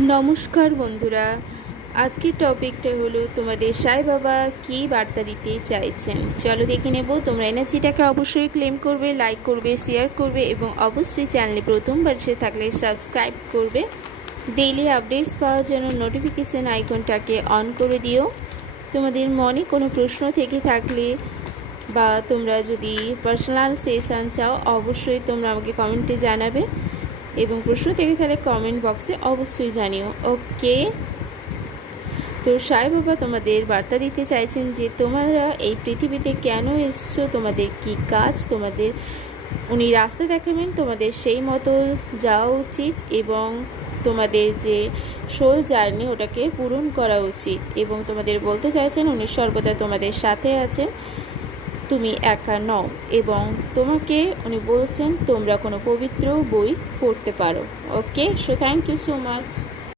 নমস্কার বন্ধুরা, আজকের টপিকটা হলো তোমাদের সাই বাবা কী বার্তা দিতে চাইছেন। চলো দেখে নেব। তোমরা এনার্জিটাকে অবশ্যই ক্লেম করবে, লাইক করবে, শেয়ার করবে এবং অবশ্যই চ্যানেলে প্রথমবার এসে থাকলে সাবস্ক্রাইব করবে। ডেইলি আপডেটস পাওয়ার জন্য নোটিফিকেশান আইকনটাকে অন করে দিও। তোমাদের মনে কোনো প্রশ্ন থেকে থাকলে বা তোমরা যদি পার্সোনাল সেশন চাও অবশ্যই তোমরা আমাকে কমেন্টে জানাবে এবং প্রশ্ন থেকে তাহলে কমেন্ট বক্সে অবশ্যই জানিও। ওকে, তো সাই বাবা তোমাদের বার্তা দিতে চাইছেন যে তোমরা এই পৃথিবীতে কেন এসছো, তোমাদের কি কাজ, তোমাদের উনি রাস্তা দেখাবেন, তোমাদের সেই মতো যাওয়া উচিত এবং তোমাদের যে সোল জার্নি ওটাকে পূরণ করা উচিত। এবং তোমাদের বলতে চাইছেন উনি সর্বদা তোমাদের সাথে আছেন, তুমি একা নও। এবং তোমাকে উনি বলছেন তোমরা কোনো পবিত্র বই পড়তে পারো। Okay, so thank you so much.